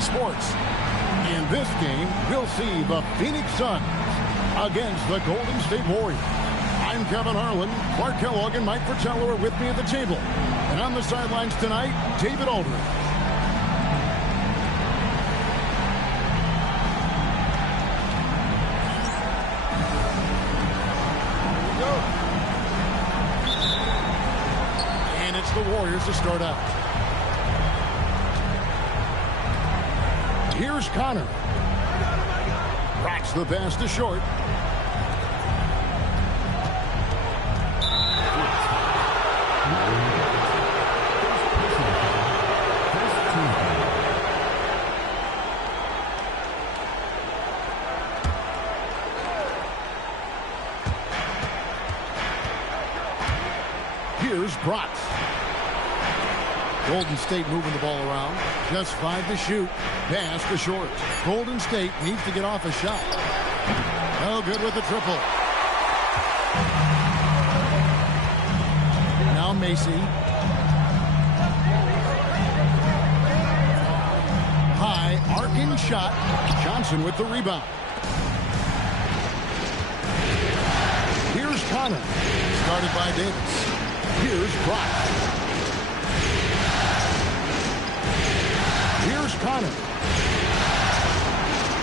Sports. In this game, we'll see the Phoenix Suns against the Golden State Warriors. I'm Kevin Harlan. Clark Kellogg and Mike Fratello are with me at the table. And on the sidelines tonight, David Aldridge. And it's the Warriors to start out. Here's Connor. Rocks the pass to short. Here's Bratz. Golden State moving the ball around. Just 5 to shoot. Pass to short. Golden State needs to get off a shot. No good with the triple. Now Macy. High arcing shot. Johnson with the rebound. Here's Connor. Started by Davis. Here's Bratz. Here's Connor.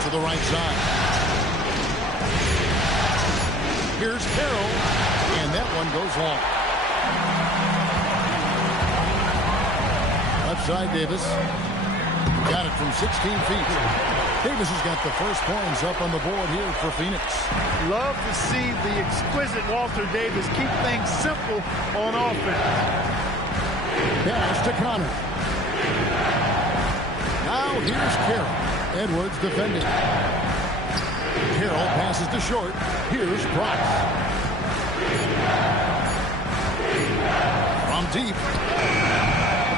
To the right side. Here's Carroll. And that one goes long. Left side, Davis. Got it from 16 feet. Davis has got the first points up on the board here for Phoenix. Love to see the exquisite Walter Davis keep things simple on offense. Pass to Connor. Now here's Carroll. Edwards defending. Carroll passes to short. Here's Bratz. From deep.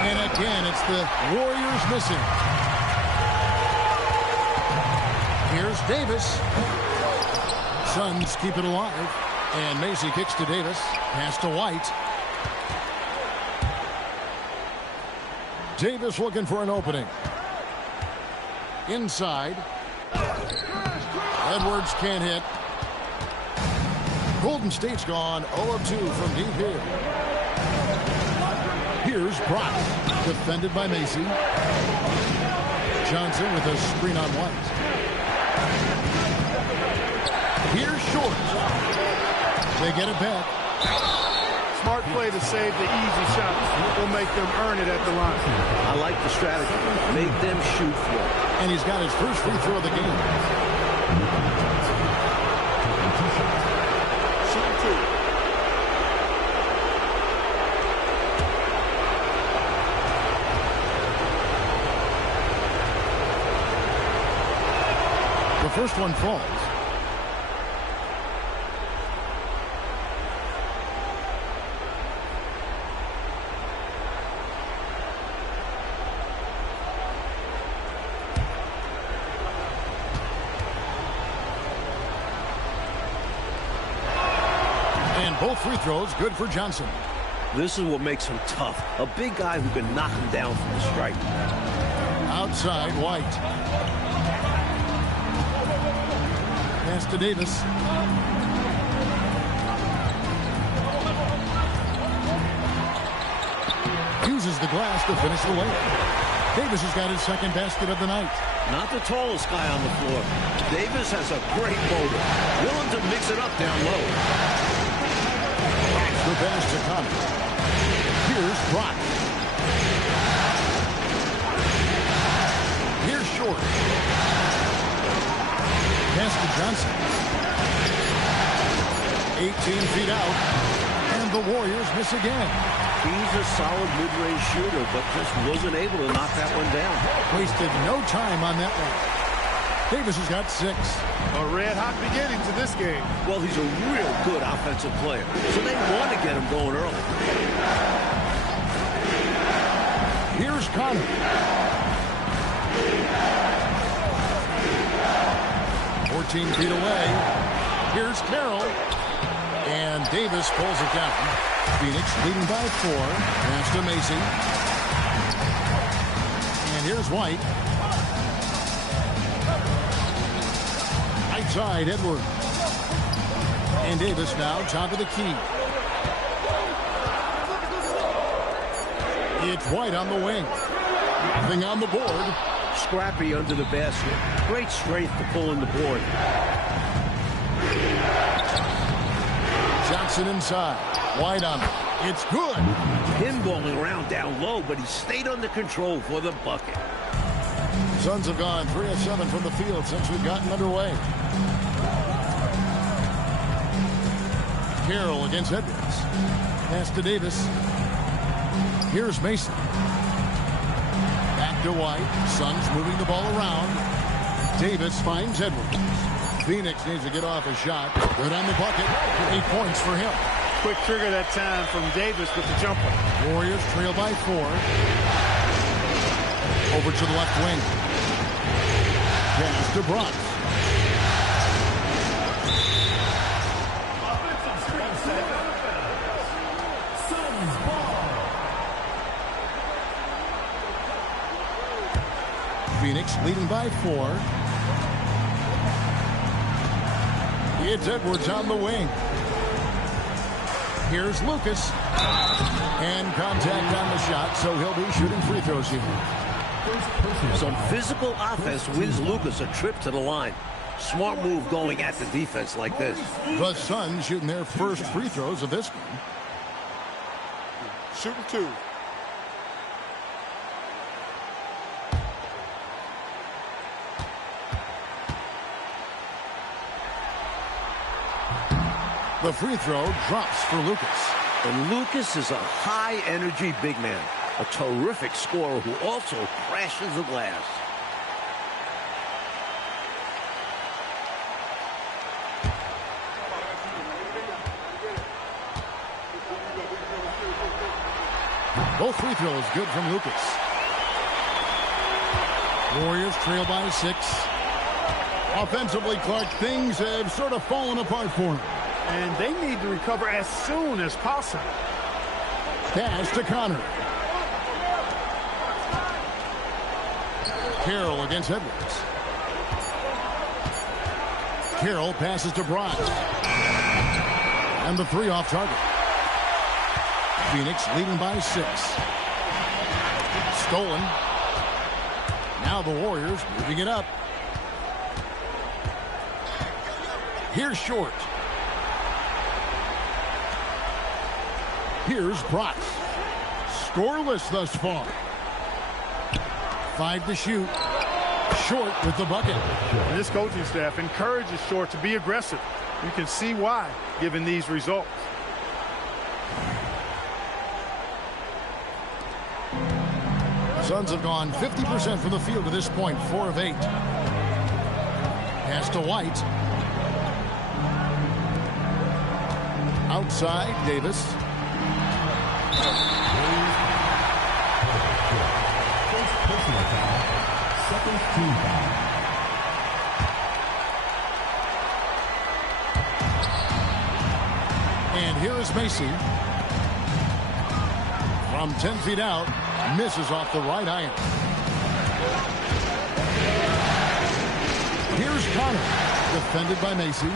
And again, it's the Warriors missing. Here's Davis. Suns keep it alive. And Macy kicks to Davis. Pass to White. Davis looking for an opening. Inside. Edwards can't hit. Golden State's gone 0 of 2 from deep here. Here's Bratz. Defended by Macy. Johnson with a screen on White. Here's Short. They get it back. Smart play to save the easy shots. Will make them earn it at the line. I like the strategy. Make them shoot for it. And he's got his first free throw of the game. Shoot 2. The first one falls. Both free throws good for Johnson. This is what makes him tough. A big guy who can knock him down from the stripe. Outside, White. Pass to Davis. Uses the glass to finish the layup. Davis has got his second basket of the night. Not the tallest guy on the floor. Davis has a great motor. Willing to mix it up down low. The pass to Connor. Here's Bratz. Here's Short. Pass to Johnson. 18 feet out. And the Warriors miss again. He's a solid mid-range shooter, but just wasn't able to knock that one down. Wasted no time on that one. Davis has got 6. A red-hot beginning to this game. Well, he's a real good offensive player, so they want to get him going early. Here's Connor. 14 feet away. Here's Carroll. And Davis pulls it down. Phoenix leading by 4. Pass to Macy. And here's White. outside Edwards. And Davis now top of the key. It's White on the wing. Nothing on the board. Scrappy under the basket. Great strength to pull in the board. Johnson inside. White on it. It's good. Pinballing around down low, but he stayed under control for the bucket. Suns have gone 3 of 7 from the field since we've gotten underway. Carroll against Edwards. Pass to Davis. Here's Mason. Back to White. Suns moving the ball around. Davis finds Edwards. Phoenix needs to get off a shot. Good on the bucket. 8 points for him. Quick trigger that time from Davis with the jumper. Warriors trail by 4. Over to the left wing. Pass to Bronx. Phoenix leading by 4. It's Edwards on the wing. Here's Lucas. And contact on the shot, so he'll be shooting free throws here. Some physical offense wins Lucas a trip to the line. Smart move going at the defense like this. The Suns shooting their first free throws of this game. Shooting 2. The free throw drops for Lucas. And Lucas is a high-energy big man. A terrific scorer who also crashes the glass. Both free throws good from Lucas. Warriors trail by 6. Offensively, Clark, things have sort of fallen apart for him. And they need to recover as soon as possible. Pass to Connor. Carroll against Edwards. Carroll passes to Bronx. And the 3 off target. Phoenix leading by 6. Stolen. Now the Warriors moving it up. Here's Short. Here's Bronx. Scoreless thus far. 5 to shoot. Short with the bucket. And this coaching staff encourages Short to be aggressive. You can see why, given these results. Suns have gone 50% from the field to this point, 4 of 8. Pass to White. Outside, Davis. Second team foul. And here is Macy. From 10 feet out, misses off the right iron. Here's Connor, defended by Macy.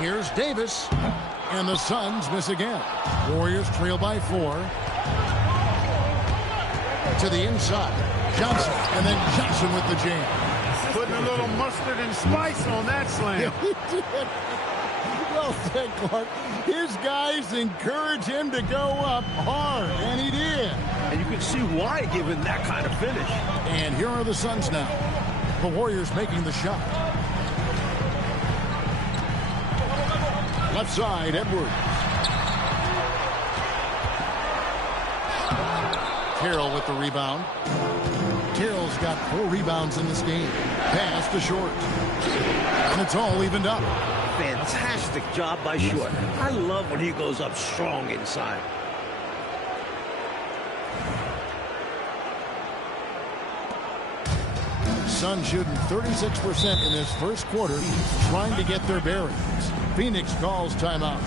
Here's Davis, and the Suns miss again. Warriors trail by 4. To the inside, Johnson, and then Johnson with the jam. Putting a little mustard and spice on that slam. He did. Well said, Clark. His guys encourage him to go up hard, and he did. And you can see why, given that kind of finish. And here are the Suns now. The Warriors making the shot. Left side, Edwards. Carroll with the rebound. Carroll's got 4 rebounds in this game. Pass to Short. And it's all evened up. Fantastic job by Short. I love when he goes up strong inside. Suns shooting 36% in this first quarter, trying to get their bearings. Phoenix calls timeout.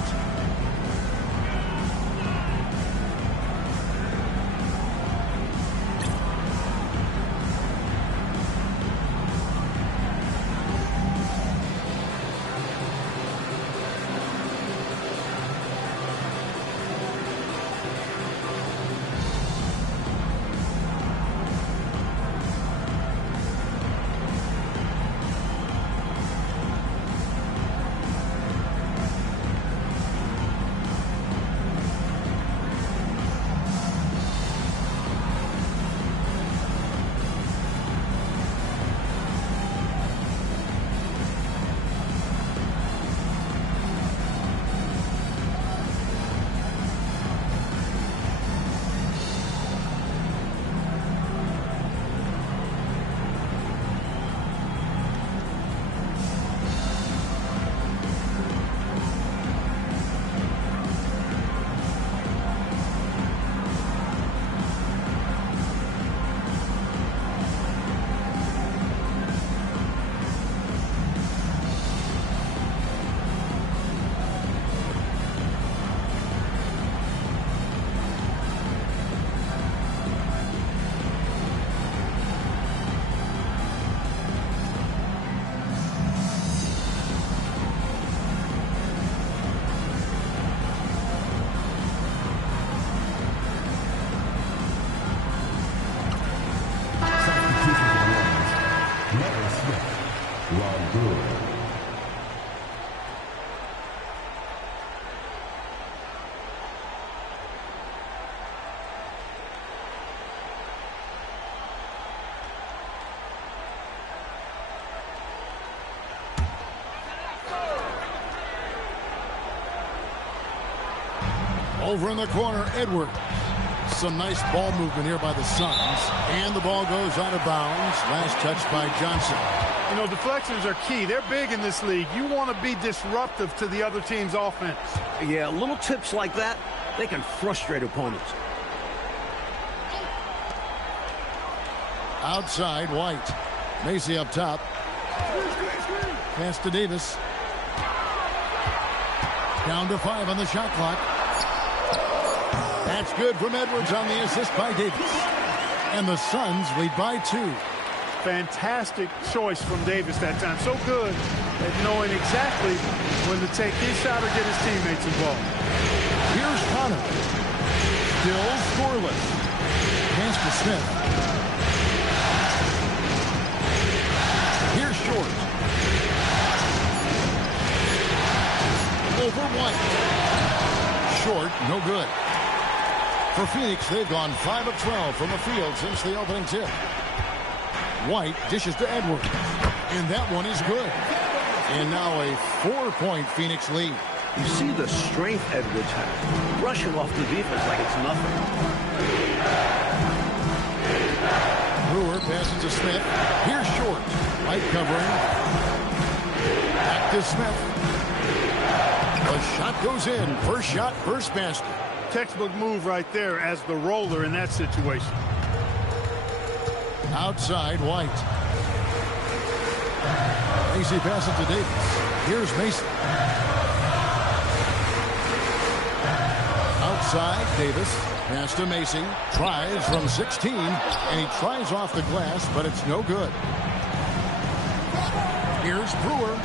Over in the corner, Edwards. Some nice ball movement here by the Suns. And the ball goes out of bounds. Last touch by Johnson. You know, deflections are key. They're big in this league. You want to be disruptive to the other team's offense. Yeah, little tips like that, they can frustrate opponents. Outside, White. Macy up top. Pass to Davis. Down to 5 on the shot clock. That's good from Edwards on the assist by Davis. And the Suns lead by 2. Fantastic choice from Davis that time. So good at knowing exactly when to take his shot or get his teammates involved. Here's Connor. Still scoreless. Pass to Smith. Here's Short. Over White. Short, no good. For Phoenix, they've gone 5 of 12 from the field since the opening tip. White dishes to Edwards. And that one is good. And now a 4-point Phoenix lead. You see the strength Edwards has. Rushing off the defense like it's nothing. Brewer passes to Smith. Here's Short. White covering. Back to Smith. The shot goes in. First shot, first basket. Textbook move right there as the roller in that situation. Outside, White. Macy passes to Davis. Here's Mason. Outside, Davis. Pass to Macy. Tries from 16, and he tries off the glass, but it's no good. Here's Brewer.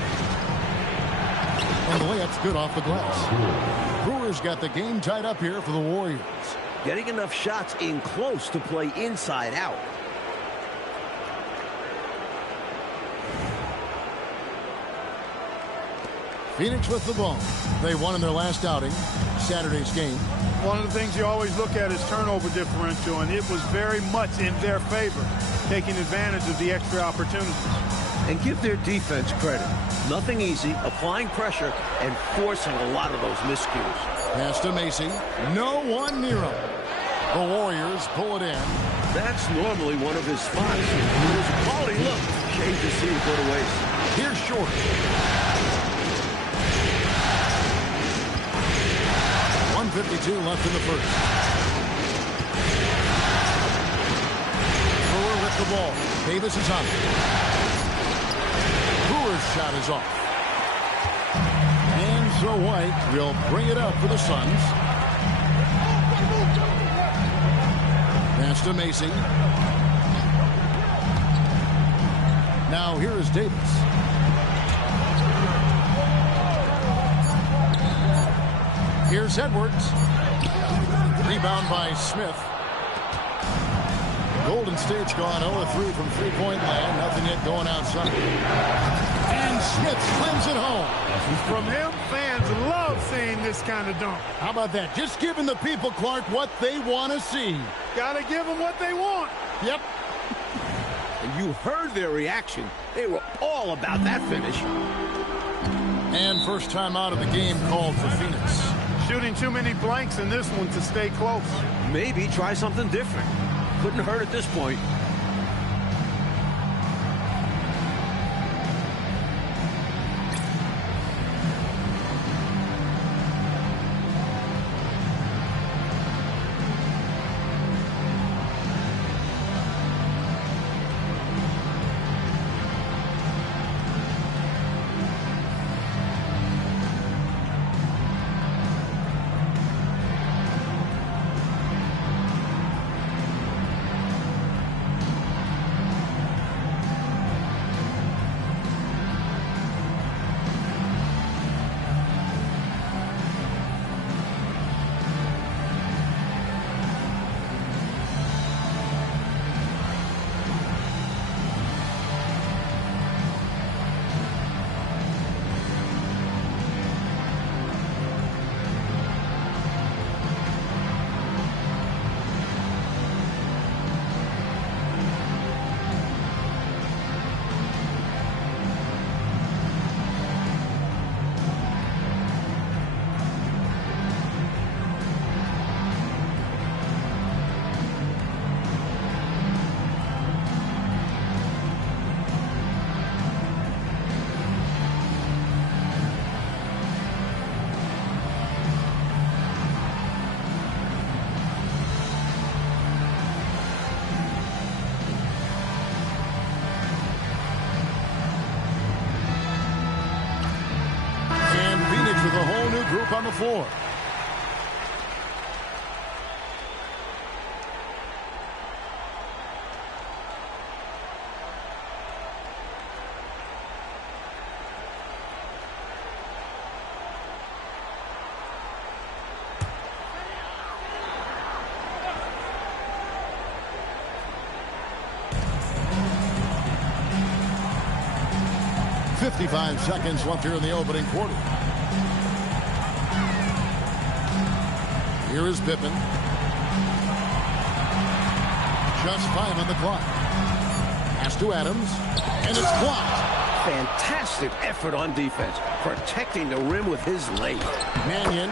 And the layup's good off the glass. Brewer's got the game tied up here for the Warriors. Getting enough shots in close to play inside out. Phoenix with the ball. They won in their last outing, Saturday's game. One of the things you always look at is turnover differential, and it was very much in their favor, taking advantage of the extra opportunities. And give their defense credit. Nothing easy, applying pressure, and forcing a lot of those miscues. Pass to Macy. No one near him. The Warriors pull it in. That's normally one of his spots. It was a quality look. Shame to see it go to waste. Here's Short. 1:52 left in the first. Brewer with the ball. Davis is on it. Brewer's shot is off. And so White will bring it up for the Suns. Pass to Macy. Now here is Davis. Here's Edwards. Rebound by Smith. Golden State's gone 0-3 from three-point land. Nothing yet going outside. And Smith slams it home. From him, fans love seeing this kind of dunk. How about that? Just giving the people, Clark, what they want to see. Got to give them what they want. Yep. And you heard their reaction. They were all about that finish. And first time out of the game called for Phoenix. Shooting too many blanks in this one to stay close. Maybe try something different. Couldn't hurt at this point. group on the floor. "55 seconds left here in the opening quarter." Here is Pippen. Just 5 on the clock. Pass to Adams, and it's blocked. Fantastic effort on defense, protecting the rim with his leg. Mannion,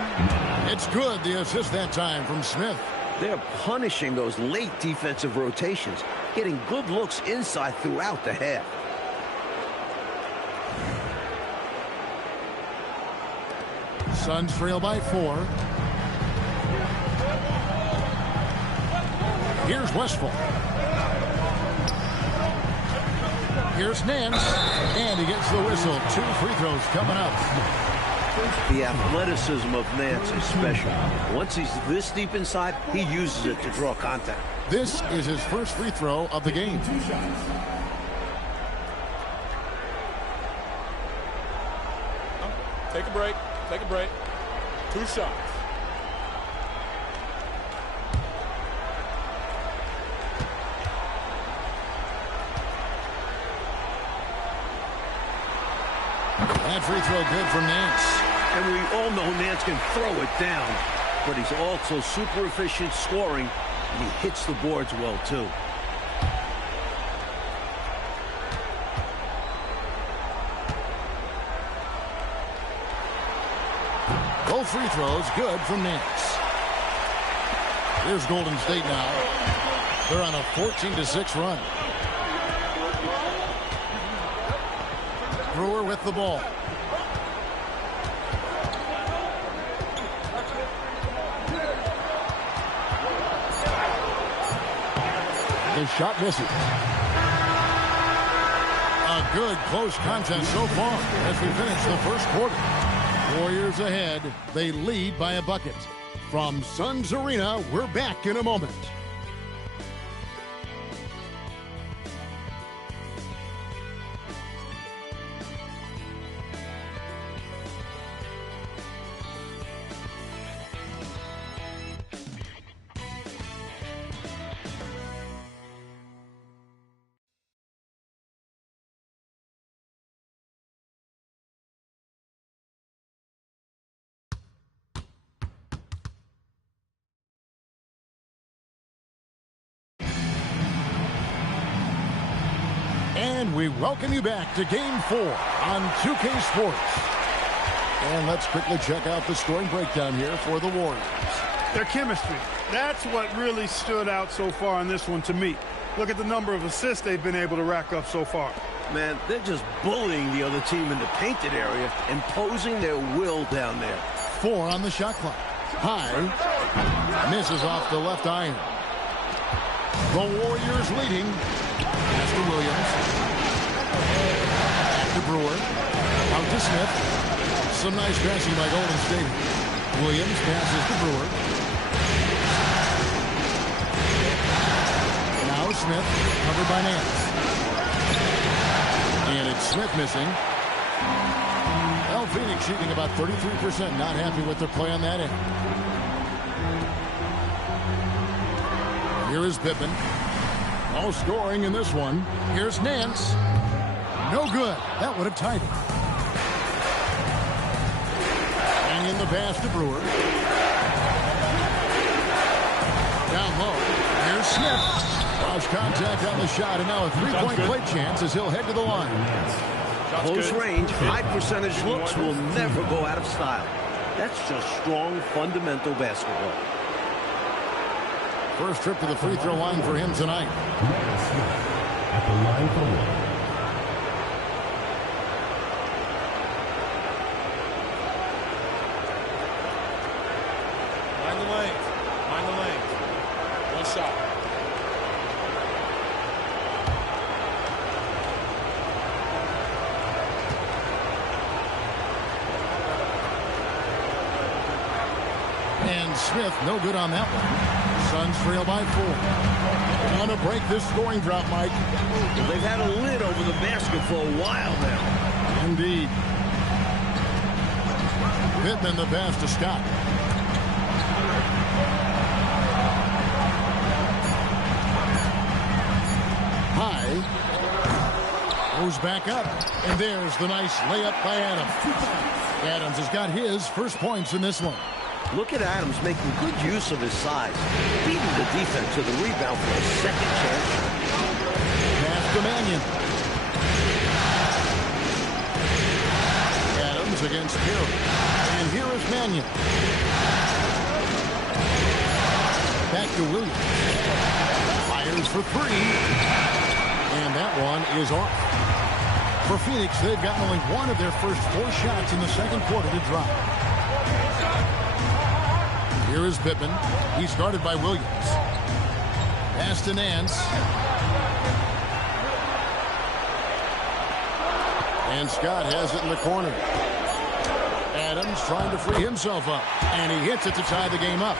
it's good. The assist that time from Smith. They're punishing those late defensive rotations, getting good looks inside throughout the half. Suns trail by 4. Here's Westphal. Here's Nance, and he gets the whistle. 2 free throws coming up. The athleticism of Nance is special. Once he's this deep inside, he uses it to draw contact. This is his first free throw of the game. Take a break. Take a break. 2 shots. That free throw good from Nance. And we all know Nance can throw it down, but he's also super efficient scoring, and he hits the boards well, too. Both free throws good from Nance. Here's Golden State now. They're on a 14-6 run. Brewer with the ball. The shot misses. A good close contest so far as we finish the first quarter. Warriors ahead. They lead by a bucket. From Suns Arena, we're back in a moment. And we welcome you back to Game 4 on 2K Sports. And let's quickly check out the scoring breakdown here for the Warriors. Their chemistry. That's what really stood out so far in this one to me. Look at the number of assists they've been able to rack up so far. Man, they're just bullying the other team in the painted area, imposing their will down there. 4 on the shot clock. High. Misses off the left iron. The Warriors leading. Pass to Williams. Back to Brewer. Out to Smith. Some nice passing by Golden State. Williams passes to Brewer. Now Smith, covered by Nance. And it's Smith missing. Well, Phoenix shooting about 33%. Not happy with their play on that end. Here is Pippen. No scoring in this one. Here's Nance. No good. That would have tied it. And in the pass to Brewer. Down low. Here's Smith. Lost contact on the shot, and now a three-point play chance as he'll head to the line. Close range, high percentage looks will never go out of style. That's just strong, fundamental basketball. First trip to the free throw line for him tonight. At the line for one. Mind the lanes. Mind the lanes. One shot. Smith, no good on that one. Suns trail by 4. On to break this scoring drought, Mike. Well, they've had a lid over the basket for a while now. Indeed. Pittman the pass to Scott. High. Goes back up. And there's the nice layup by Adams. Adams has got his first points in this one. Look at Adams making good use of his size, beating the defense to the rebound for a second chance. Pass to Mannion. Adams against Perry. And here is Mannion. Back to Williams. Fires for 3. And that one is off. For Phoenix, they've gotten only one of their first 4 shots in the second quarter to drop. Here is Pittman. He's guarded by Williams. Pass to Nance. And Scott has it in the corner. Adams trying to free himself up. And he hits it to tie the game up.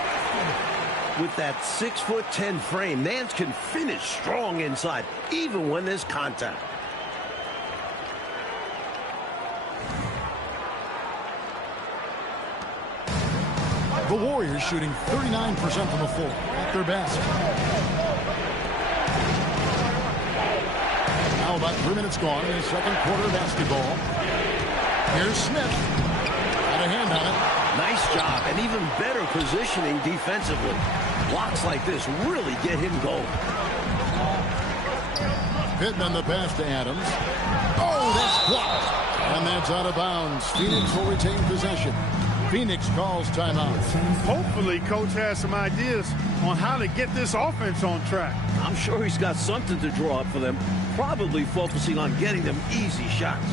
With that 6'10" frame, Nance can finish strong inside, even when there's contact. The Warriors shooting 39% from the floor at their best. Now about 3 minutes gone in the second quarter of basketball. Here's Smith. Got a hand on it. Nice job, and even better positioning defensively. Blocks like this really get him going. Pittman the pass to Adams. Oh, that's blocked. And that's out of bounds. Phoenix will retain possession. Phoenix calls timeout. Hopefully, Coach has some ideas on how to get this offense on track. I'm sure he's got something to draw up for them, probably focusing on getting them easy shots.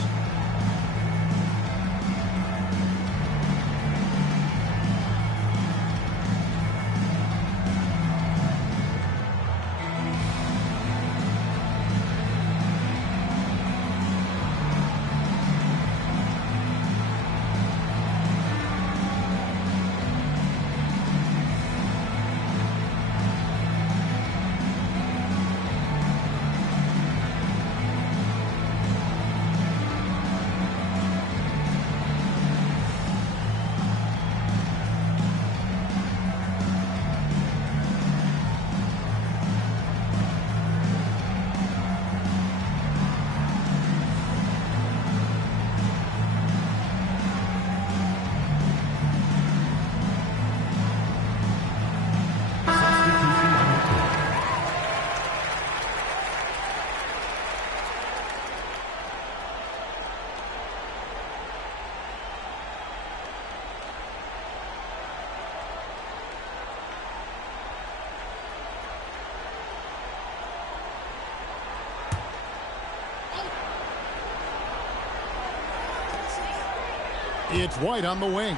It's White on the wing.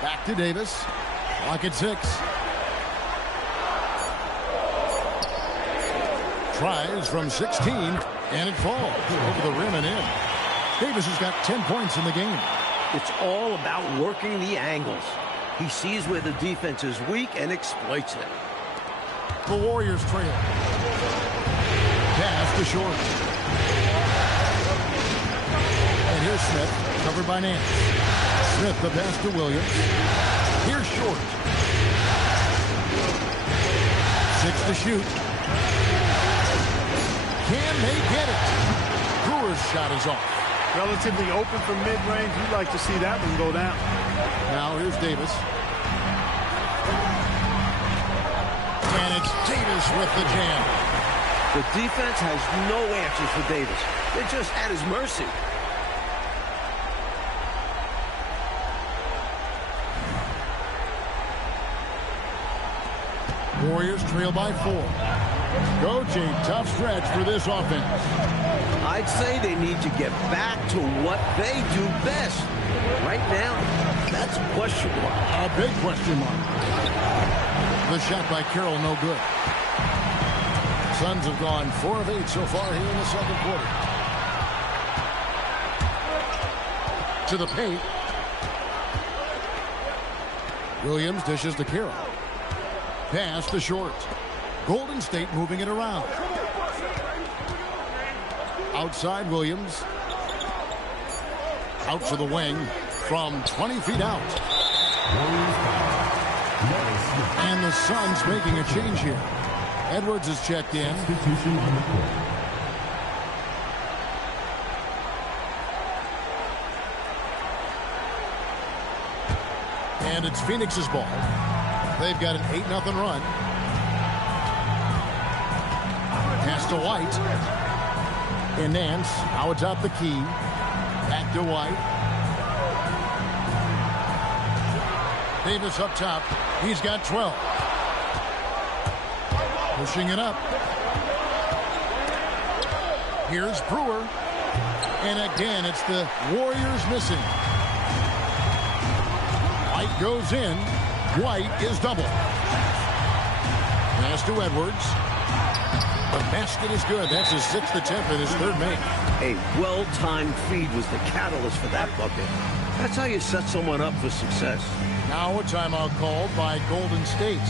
Back to Davis. Clock at 6. Tries from 16, and it falls over the rim and in. Davis has got 10 points in the game. It's all about working the angles. He sees where the defense is weak and exploits it. The Warriors trail. Pass to Short. And here's Smith, covered by Nance. Smith the pass to Williams. Here's Short. 6 to shoot. Can they get it? Brewer's shot is off. Relatively open from mid-range. You'd like to see that one go down. Now here's Davis. And it's Davis with the jam. The defense has no answers for Davis. They're just at his mercy. Warriors trail by 4. Coach, a tough stretch for this offense. I'd say they need to get back to what they do best. Right now, that's a question mark. A big question mark. The shot by Carroll, no good. Suns have gone 4 of 8 so far here in the second quarter. To the paint. Williams dishes to Carroll. Pass to short. Golden State moving it around. Outside Williams. Out to the wing from 20 feet out. And the Suns making a change here. Edwards is checked in. Substitution on the court. And it's Phoenix's ball. They've got an 8-0 run. Pass to White. And Nance. Now it's out the key. Back to White. Davis up top. He's got 12. Pushing it up. Here's Brewer. And again, it's the Warriors missing. White goes in. White is double. Pass to Edwards. The basket is good. That's his 6th attempt and his 3rd make. A well-timed feed was the catalyst for that bucket. That's how you set someone up for success. Now a timeout called by Golden State.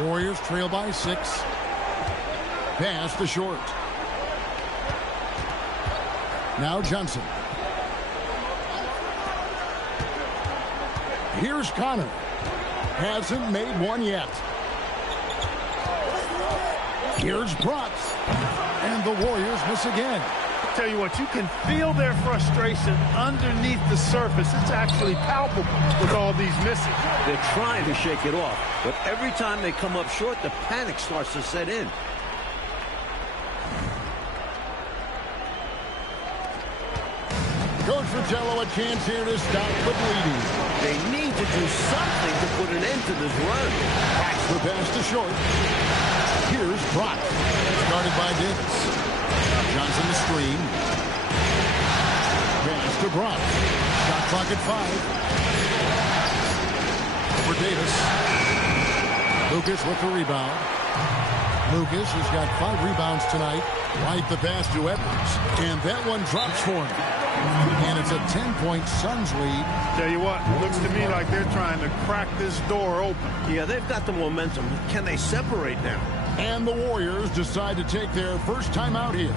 Warriors trail by 6. Pass to short. Now Johnson. Here's Connor. Hasn't made one yet. Here's Brooks. And the Warriors miss again. Tell you what, you can feel their frustration underneath the surface. It's actually palpable with all these misses. They're trying to shake it off, but every time they come up short, the panic starts to set in. Coach Fratello a chance here to stop the bleeding. They need to do something to put an end to this run. Cracks the pass to short. Here's Brock. Started by Davis. Johnson the screen. Pass to Brock. Shot clock at 5. For Davis. Lucas with the rebound. Lucas has got 5 rebounds tonight. Right the pass to Edwards. And that one drops for him. And it's a 10-point Suns lead. Tell you what, it looks to me like they're trying to crack this door open. Yeah, they've got the momentum. Can they separate now? And the Warriors decide to take their first time out here.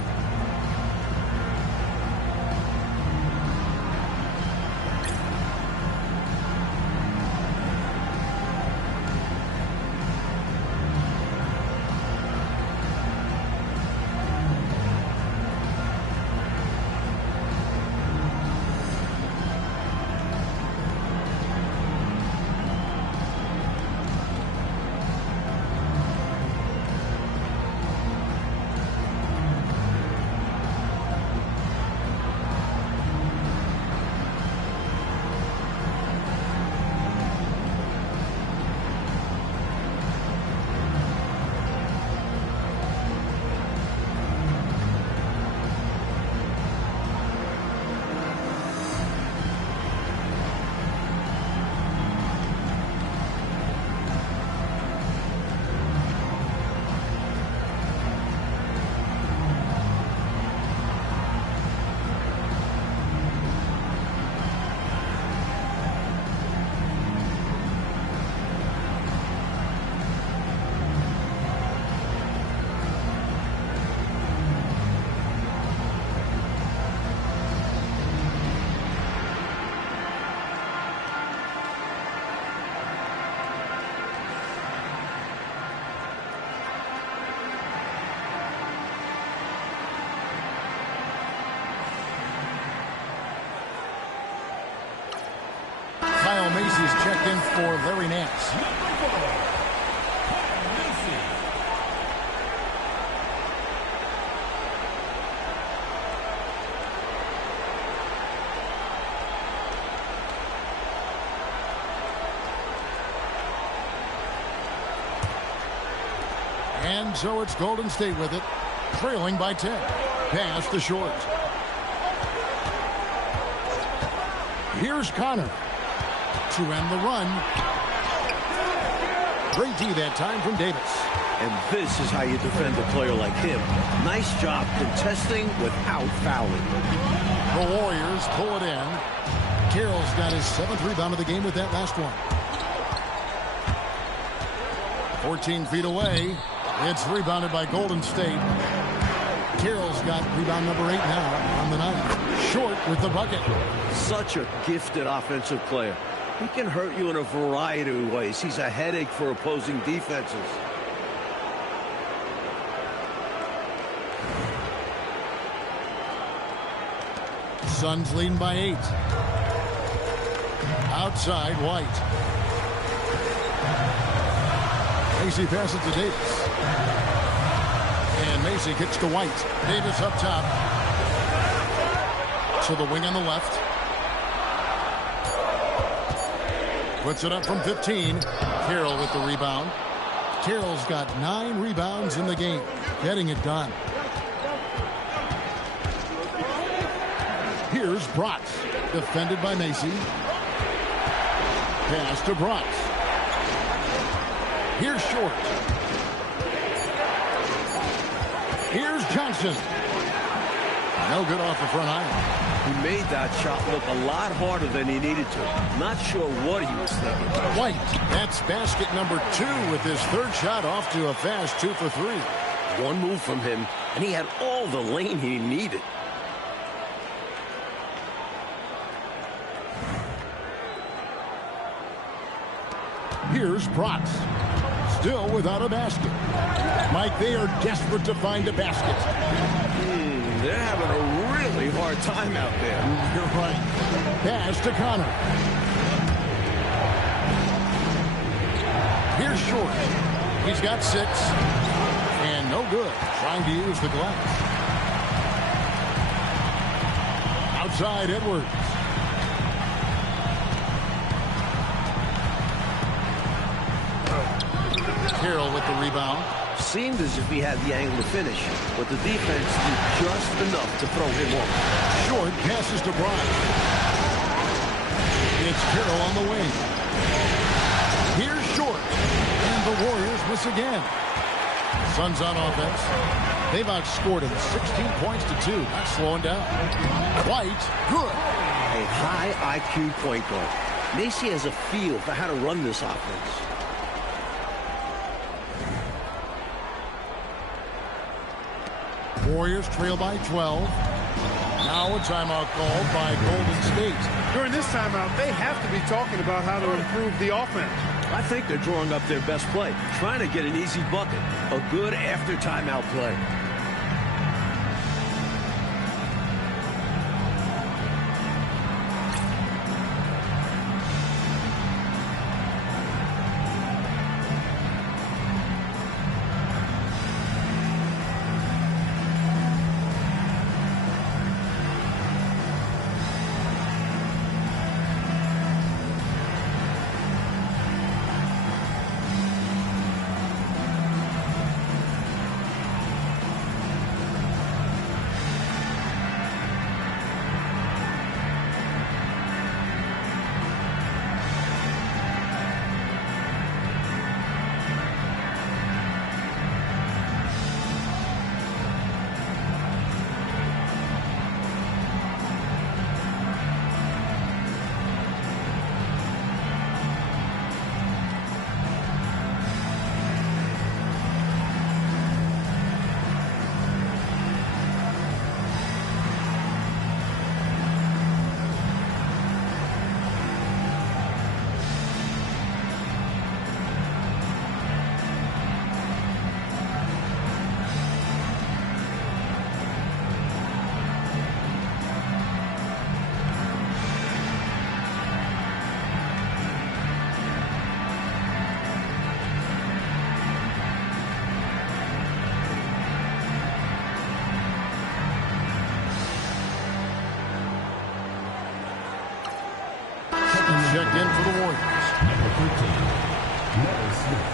Kyle Macy's checked in for Larry Nance. And so it's Golden State with it, trailing by 10. Pass to Short. Here's Connor to end the run. Great D that time from Davis. And this is how you defend a player like him. Nice job contesting without fouling. The Warriors pull it in. Carroll's got his 7th rebound of the game with that last one. 14 feet away. It's rebounded by Golden State. Carroll's got rebound number 8 now on the night. Short with the bucket. Such a gifted offensive player. He can hurt you in a variety of ways. He's a headache for opposing defenses. Suns leading by 8. Outside, White. Macy passes to Davis. And Macy kicks to White. Davis up top. To the wing on the left. Puts it up from 15. Carroll with the rebound. Carroll's got 9 rebounds in the game. Getting it done. Here's Bratz. Defended by Macy. Pass to Bratz. Here's Short. Here's Johnson. No good off the front iron. He made that shot look a lot harder than he needed to. Not sure what he was thinking. White. That's basket number 2 with his 3rd shot off to a fast 2 for 3. One move from him, and he had all the lane he needed. Here's Bratz. Still without a basket. Mike, they are desperate to find a basket. They're having a really hard time out there. You're right. Pass to Connor. Here's Short. He's got 6. And no good. Trying to use the glass. Outside, Edwards. Carroll with the rebound. Seemed as if he had the angle to finish, but the defense did just enough to throw him off. Short passes to Bryant. It's Carroll on the wing. Here's Short. And the Warriors miss again. Suns on offense. They've outscored him 16 points to 2. Not slowing down. White, good. A high IQ point guard. Macy has a feel for how to run this offense. Warriors trail by 12. Now a timeout called by Golden State. During this timeout, they have to be talking about how to improve the offense. I think they're drawing up their best play, trying to get an easy bucket. A good after timeout play. checked in for the Warriors. Number 13, Neville Smith.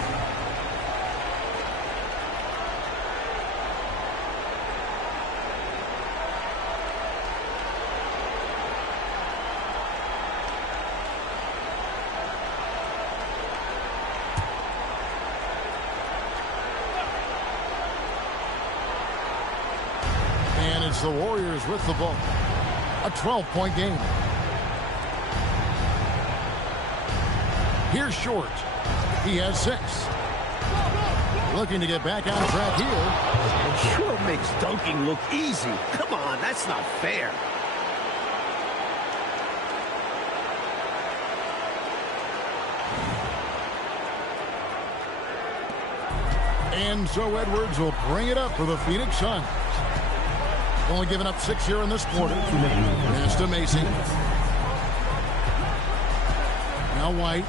And it's the Warriors with the ball. A 12-point game. Here's Short. He has 6. Looking to get back on track here. Short makes dunking look easy. Come on, that's not fair. And so Edwards will bring it up for the Phoenix Suns. Only giving up 6 here in this quarter. Pass to Macy. Now White.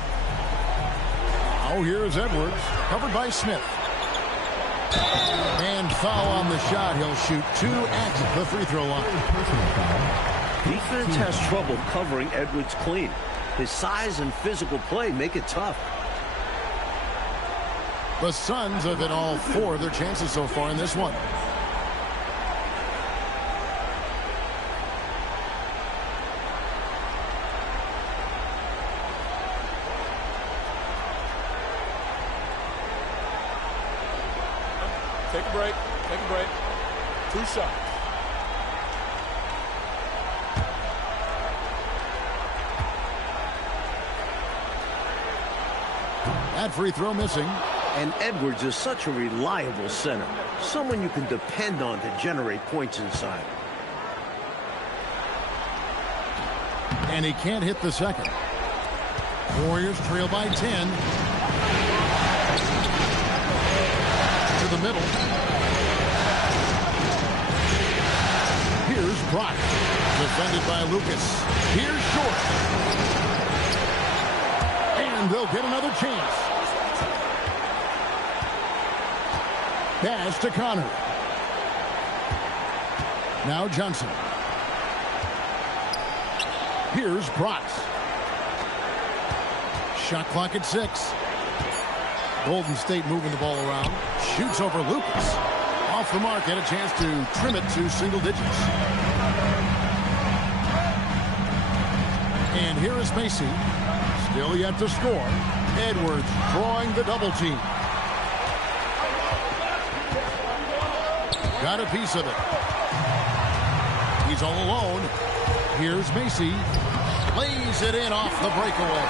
Oh, here's Edwards. Covered by Smith. And foul on the shot. He'll shoot 2 at the free throw line. Defense has trouble covering Edwards clean. His size and physical play make it tough. The Suns have hit all 4 of their chances so far in this one. Take a break. Take a break. 2 shots. That free throw missing. And Edwards is such a reliable center. Someone you can depend on to generate points inside. And he can't hit the second. Warriors trail by 10. To the middle. Here's Brock. Defended by Lucas. Here's Short. And they'll get another chance. Pass to Connor. Now Johnson. Here's Brock. Shot clock at 6. Golden State moving the ball around. Shoots over Lucas. Off the mark, had a chance to trim it to single digits. And here is Macy. Still yet to score. Edwards drawing the double team. Got a piece of it. He's all alone. Here's Macy. Lays it in off the breakaway.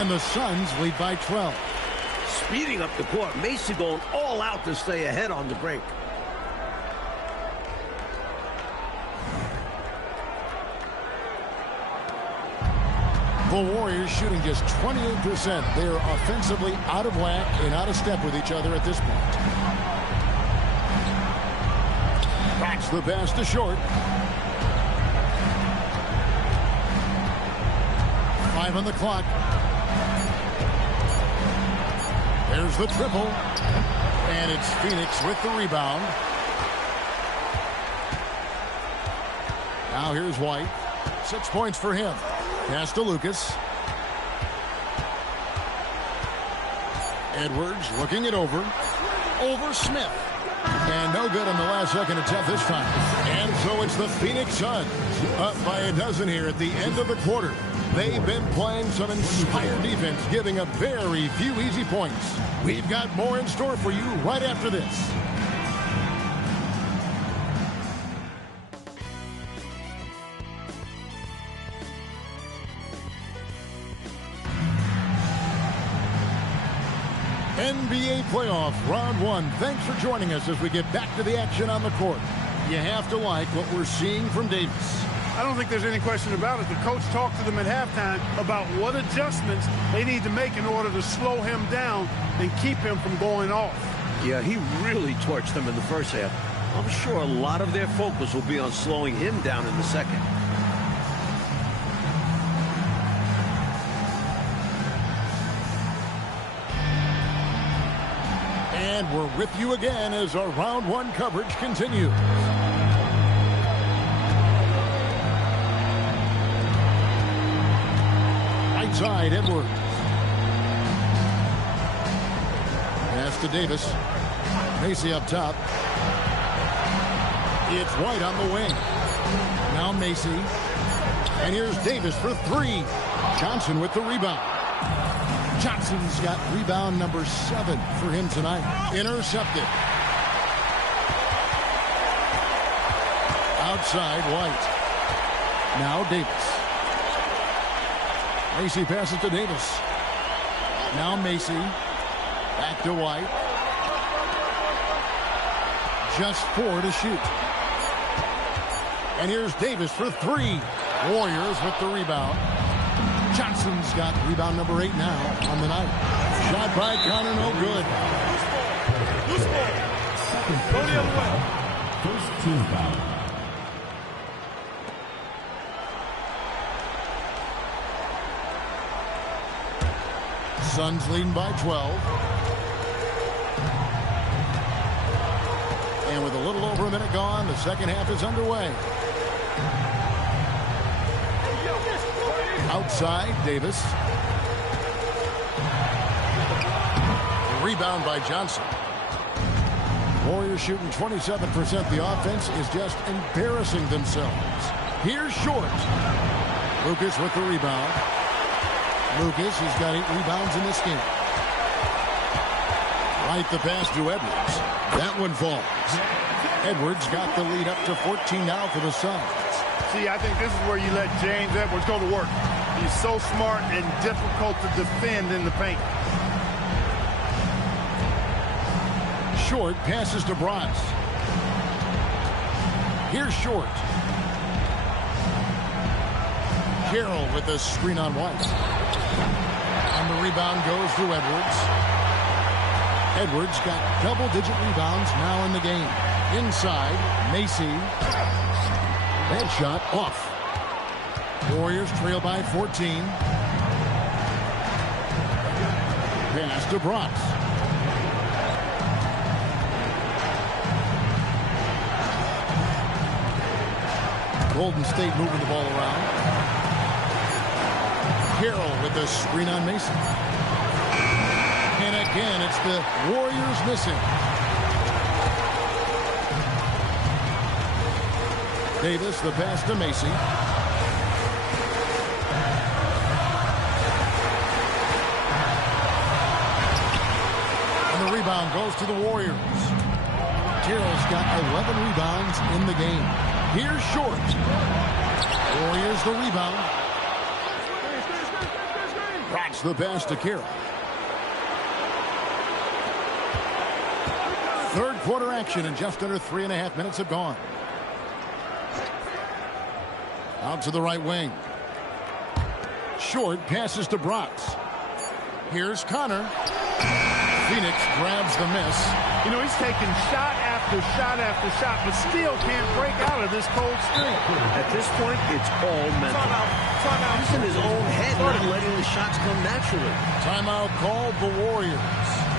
And the Suns lead by 12. Speeding up the court, Macy going all out to stay ahead on the break. The Warriors shooting just 28%. They are offensively out of whack and out of step with each other at this point. Backs the pass to Short. 5 on the clock. There's the triple. And it's Phoenix with the rebound. Now here's White. 6 points for him. Pass to Lucas. Edwards looking it over. Over Smith. And no good on the last second attempt this time. And so it's the Phoenix Suns up by a dozen here at the end of the quarter. They've been playing some inspired defense, giving up very few easy points. We've got more in store for you right after this. NBA playoff round 1. Thanks for joining us as we get back to the action on the court. You have to like what we're seeing from Davis. I don't think there's any question about it. The coach talked to them at halftime about what adjustments they need to make in order to slow him down and keep him from going off. Yeah, he really torched them in the first half. I'm sure a lot of their focus will be on slowing him down in the second. And we're with you again as our round 1 coverage continues. Outside, Edwards. Pass to Davis. Macy up top. It's White on the wing. Now Macy. And here's Davis for three. Johnson with the rebound. Johnson's got rebound number 7 for him tonight. Intercepted. Outside, White. Now Davis. Macy passes to Davis. Now Macy. Back to White. Just 4 to shoot. And here's Davis for three. Warriors with the rebound. Johnson's got rebound number 8 now on the night. Shot by Connor, no good. Loose ball. Go the other way. First team foul. Suns leading by 12. And with a little over a minute gone, the second half is underway. Outside, Davis. Rebound by Johnson. Warriors shooting 27%. The offense is just embarrassing themselves. Here's Short. Lucas with the rebound. Lucas, he's got 8 rebounds in this game. Right the pass to Edwards. That one falls. Edwards got the lead up to 14 now for the Suns. See, I think this is where you let James Edwards go to work. He's so smart and difficult to defend in the paint. Short passes to Bronx. Here's Short. Carroll with the screen on White. And the rebound goes to Edwards. Edwards got double-digit rebounds now in the game. Inside, Macy. That shot off. Warriors trail by 14. Pass to Bronx. Golden State moving the ball around. Carroll with the screen on Mason. And again, it's the Warriors missing. Davis, the pass to Macy. And the rebound goes to the Warriors. Carroll's got 11 rebounds in the game. Here's Short. Warriors the rebound. Rocks the pass to Carroll. Third quarter action, and just under 3.5 minutes have gone. Out to the right wing. Short passes to Bronx. Here's Connor. Phoenix grabs the miss. You know, he's taking shot after shot after shot, but still can't break out of this cold streak. At this point, it's all mental. He's in his own head, not letting the shots come naturally. Timeout called the Warriors.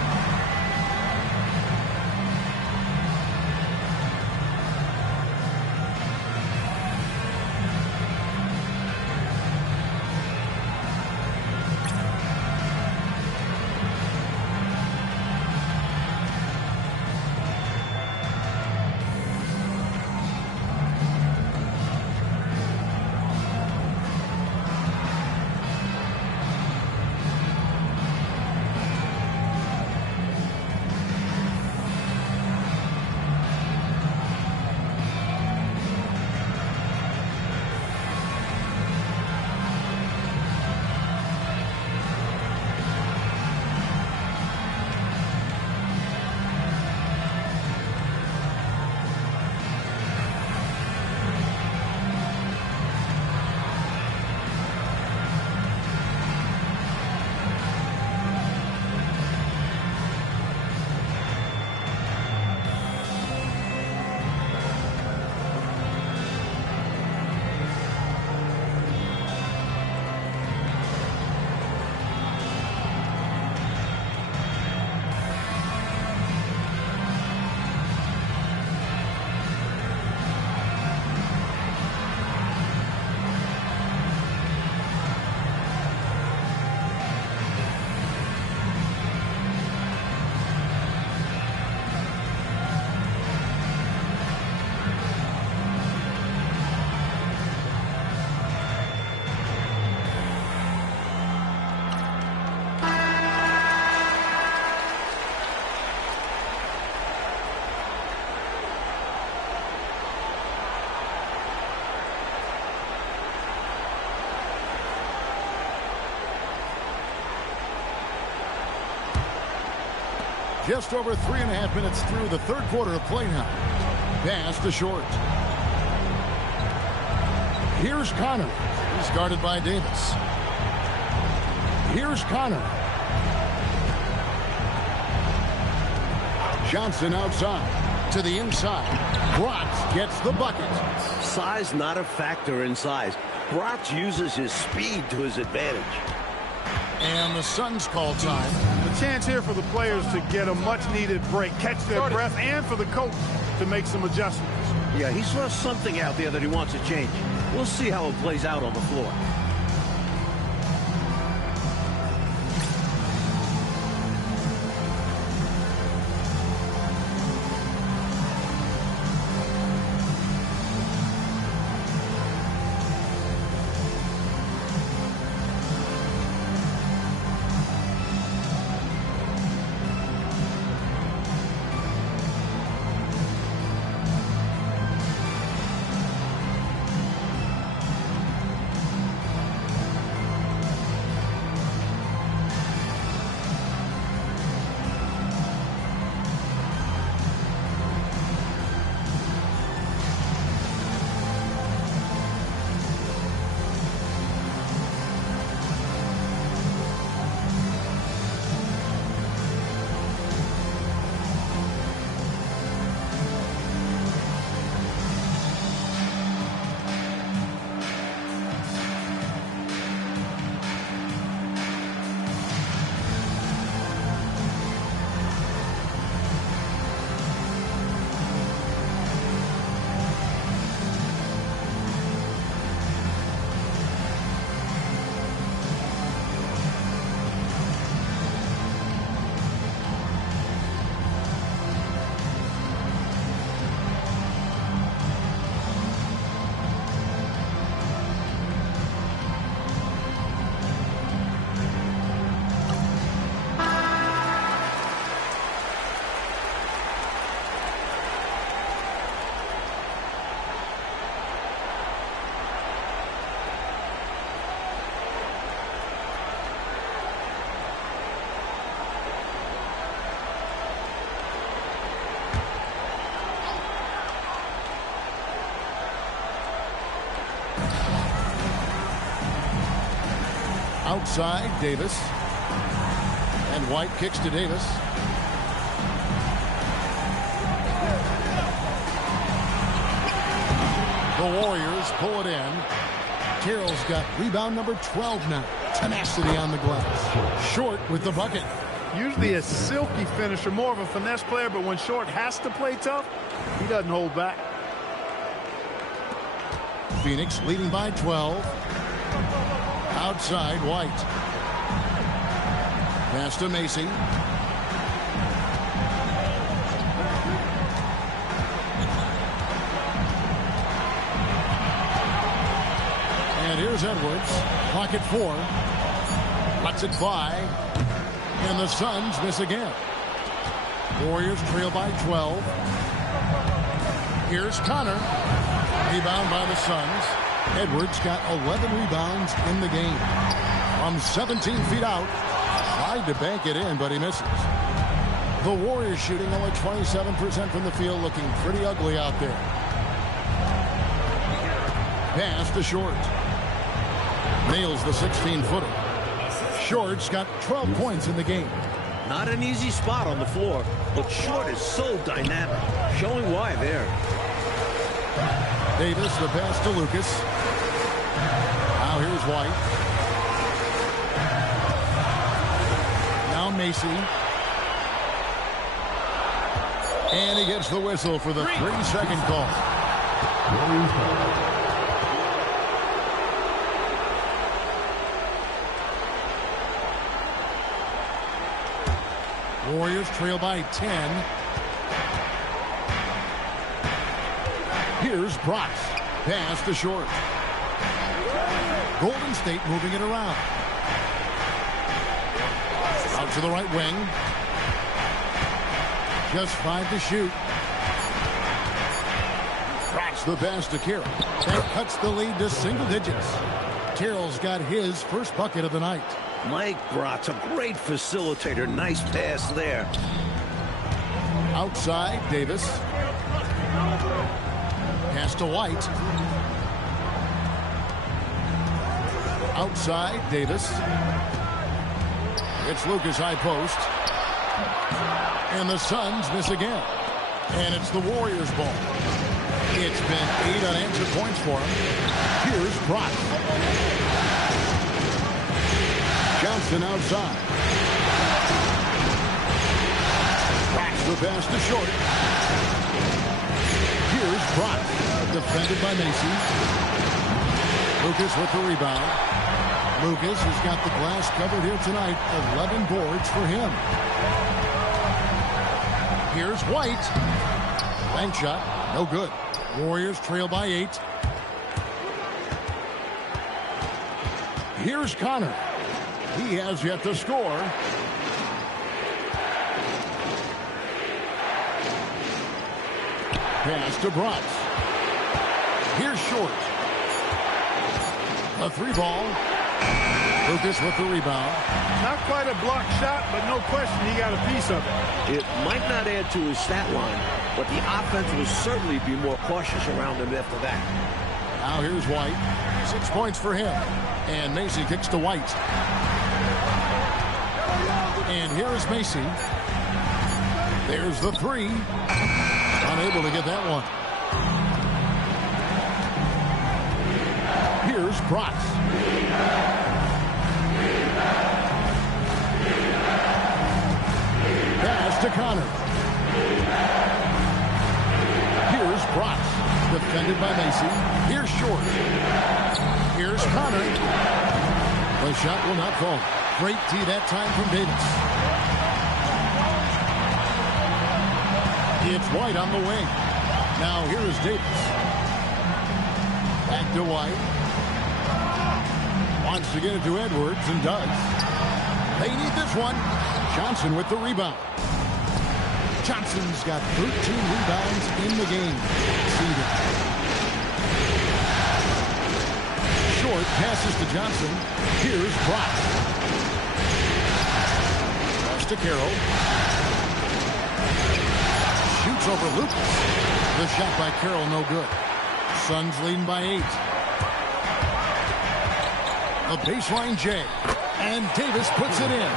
Just over 3.5 minutes through the third quarter of play now. Pass to Short. Here's Connor. He's guarded by Davis. Here's Connor. Johnson outside to the inside. Bratz gets the bucket. Size not a factor in size. Bratz uses his speed to his advantage. And the Suns call time. The chance here for the players to get a much-needed break, catch their breath, and for the coach to make some adjustments. Yeah, he saw something out there that he wants to change. We'll see how it plays out on the floor. Outside, Davis. And White kicks to Davis. The Warriors pull it in. Carroll's got rebound number 12 now. Tenacity on the glass. Short with the bucket. Usually a silky finisher, more of a finesse player, but when Short has to play tough, he doesn't hold back. Phoenix leading by 12. Outside, White. Pass to Macy. And here's Edwards. Pocket 4. Lets it fly. And the Suns miss again. Warriors trail by 12. Here's Connor. Rebound by the Suns. Edwards got 11 rebounds in the game. From 17 feet out. Tried to bank it in, but he misses. The Warriors shooting only 27% from the field, looking pretty ugly out there. Pass to Short. Nails the 16-footer. Short's got 12 points in the game. Not an easy spot on the floor, but Short is so dynamic, showing why there. Davis, the pass to Lucas. Now here's White. Now Macy. And he gets the whistle for the 3-second call. Warriors trail by 10. Here's Bratz. Pass to Short. Golden State moving it around. Out to the right wing. Just 5 to shoot. Bratz the pass to Carroll. That cuts the lead to single digits. Carroll's got his first bucket of the night. Mike Bratz, a great facilitator. Nice pass there. Outside, Davis. Pass to White. Outside, Davis. It's Lucas high post. And the Suns miss again. And it's the Warriors ball. It's been 8 unanswered points for him. Here's Brock. Johnson outside. Cracks the pass to short. Here's Brock. Defended by Macy. Lucas with the rebound. Lucas has got the glass covered here tonight. 11 boards for him. Here's White. Bank shot. No good. Warriors trail by 8. Here's Connor. He has yet to score. Pass to Bronx. Here's Short. A 3-ball. Lucas with the rebound. Not quite a block shot, but no question he got a piece of it. It might not add to his stat line, but the offense will certainly be more cautious around him after that. Now here's White. 6 points for him. And Macy kicks to White. And here is Macy. There's the 3. Unable to get that one. Here's Brox. Pass to Connor. Here's Brox. Defended by Macy. Here's Short. Here's Connor. The shot will not fall. Great D that time from Davis. It's White on the wing. Now here is Davis. Back to White. Wants to get it to Edwards and does. They need this one. Johnson with the rebound. Johnson's got 13 rebounds in the game. Short passes to Johnson. Here's Brock. Pass to Carroll. Shoots over Lucas. The shot by Carroll no good. Suns leading by 8. A baseline J. And Davis puts it in.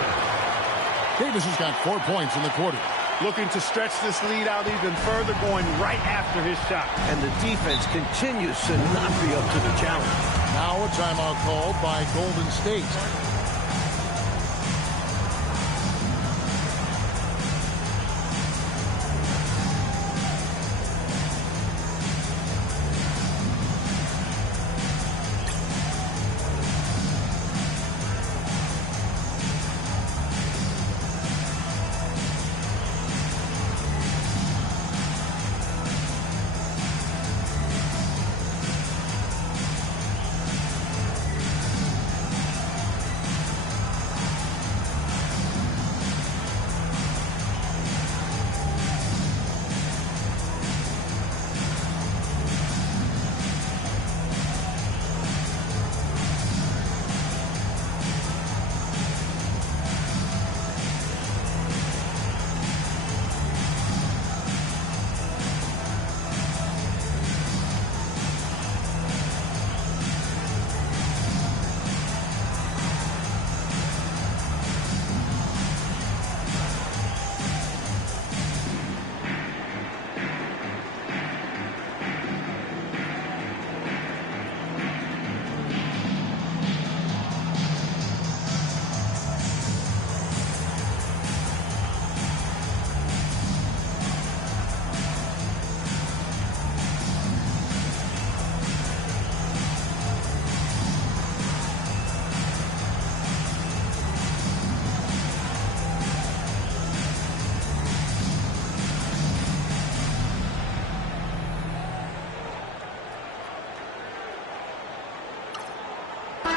Davis has got 4 points in the quarter. Looking to stretch this lead out even further, going right after his shot. And the defense continues to not be up to the challenge. Now a timeout called by Golden State.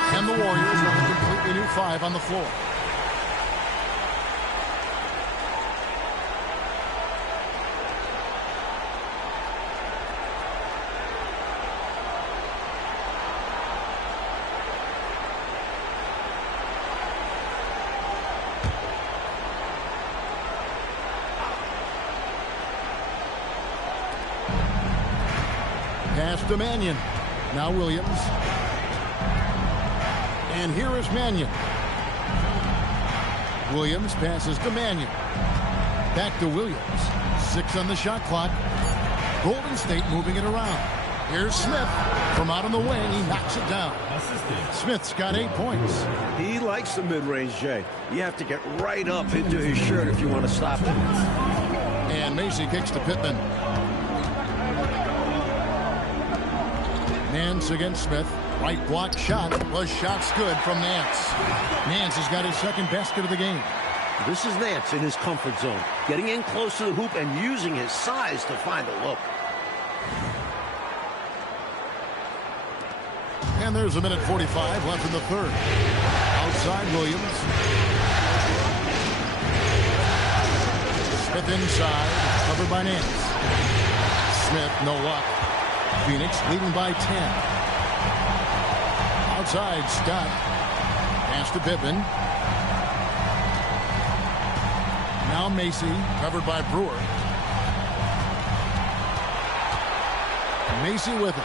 And the Warriors are a completely new 5 on the floor. Pass to Mannion. Now Williams. And here is Mannion. Williams passes to Mannion. Back to Williams. 6 on the shot clock. Golden State moving it around. Here's Smith. From out on the wing, he knocks it down. Smith's got 8 points. He likes the mid-range, Jay. You have to get right up into his shirt if you want to stop him. And Macy kicks to Pittman. Nance against Smith. Right block shot. Was shots good from Nance. Nance has got his second basket of the game. This is Nance in his comfort zone, getting in close to the hoop and using his size to find a look. And there's a minute 45 left in the third. Outside Williams. Smith inside, covered by Nance. Smith, no luck. Phoenix leading by 10. Outside, Scott. Pass to Pittman. Now Macy, covered by Brewer. Macy with it.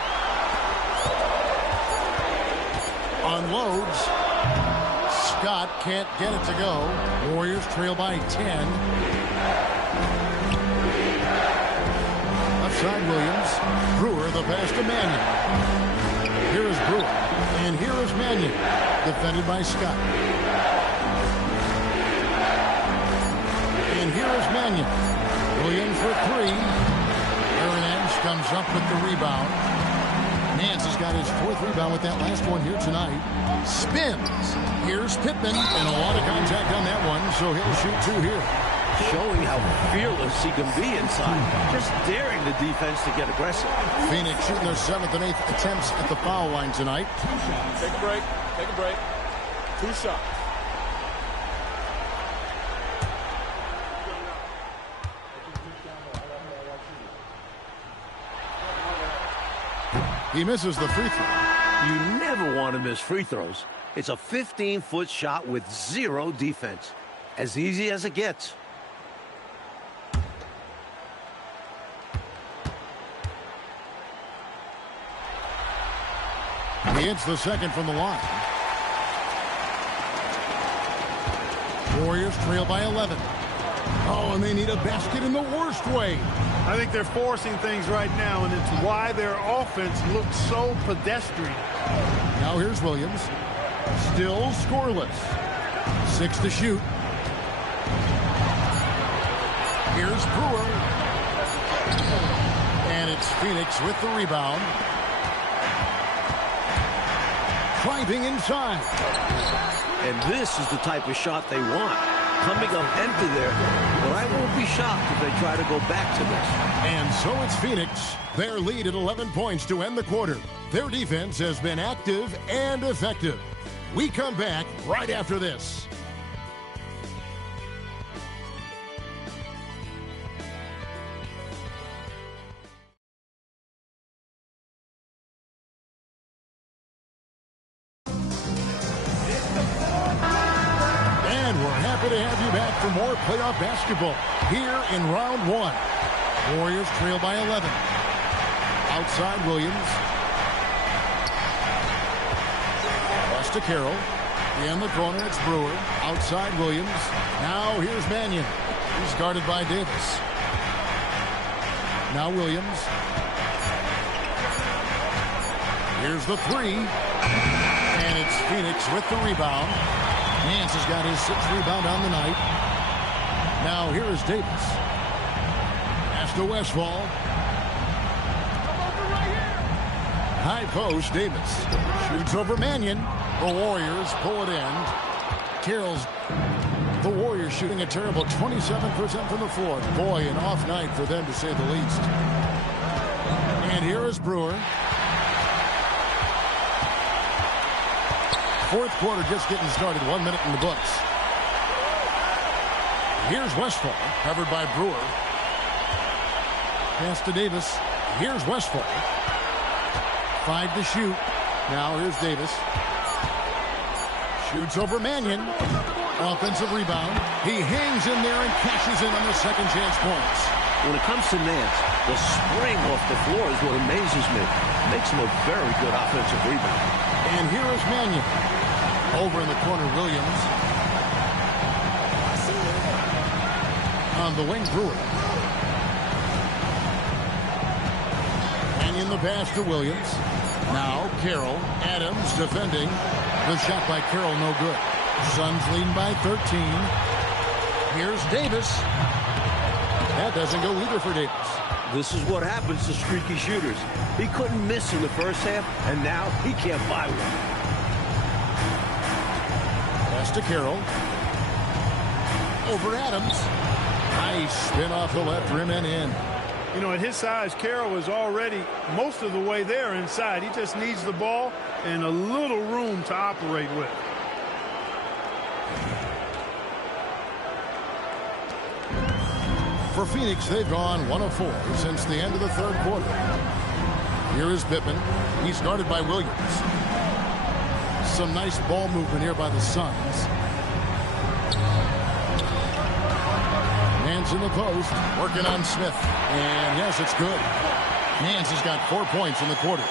Unloads. Scott can't get it to go. Warriors trail by 10. Left side Williams. Brewer, the pass to Mannion. Here is Brewer. And here is Mannion. Defended by Scott. And here is Mannion. Williams for 3. Aaron Edge comes up with the rebound. Nance has got his 4th rebound with that last one here tonight. Spins. Here's Pittman. And a lot of contact on that one, so he'll shoot 2 here. Showing how fearless he can be inside. Just daring the defense to get aggressive. Phoenix shooting their 7th and 8th attempts at the foul line tonight. Take a break. Take a break. 2 shots. He misses the free throw. You never want to miss free throws. It's a 15-foot shot with 0 defense. As easy as it gets. He hits the second from the line. Warriors trail by 11. Oh, and they need a basket in the worst way. I think they're forcing things right now, and it's why their offense looks so pedestrian. Now here's Williams. Still scoreless. 6 to shoot. Here's Brewer. And it's Phoenix with the rebound. Driving inside. And this is the type of shot they want. Coming up empty there. But I won't be shocked if they try to go back to this. And so it's Phoenix. Their lead at 11 points to end the quarter. Their defense has been active and effective. We come back right after this. To have you back for more playoff basketball here in round 1. Warriors trail by 11. Outside Williams. Pass to Carroll. In the corner, it's Brewer. Outside Williams. Now here's Mannion. He's guarded by Davis. Now Williams. Here's the 3. And it's Phoenix with the rebound. Nance has got his 6th rebound on the night. Now here is Davis. Pass to Westphal. High post, Davis. Shoots over Mannion. The Warriors pull it in. Carroll's the Warriors shooting a terrible 27% from the floor. Boy, an off night for them to say the least. And here is Brewer. 4th quarter just getting started. 1 minute in the books. Here's Westphal, covered by Brewer. Pass to Davis. Here's Westphal. 5 to shoot. Now here's Davis. Shoots over Mannion. Offensive rebound. He hangs in there and cashes in on the second chance points. When it comes to Nance, the spring off the floor is what amazes me. Makes him a very good offensive rebounder. And here is Mannion. Over in the corner, Williams. On the wing, Brewer. Mannion the pass to Williams. Now Carroll. Adams defending. The shot by Carroll, no good. Suns leading by 13. Here's Davis. That doesn't go either for Davis. This is what happens to streaky shooters. He couldn't miss in the first half, and now he can't buy one. Pass to Carroll. Over Adams. Nice spin off the left rim and in. You know, at his size, Carroll is already most of the way there inside. He just needs the ball and a little room to operate with. For Phoenix, they've gone 1 of 4 since the end of the third quarter. Here is Pippen. He's guarded by Williams. Some nice ball movement here by the Suns. Nance in the post, working on Smith. And yes, it's good. Nance has got 4 points in the quarter.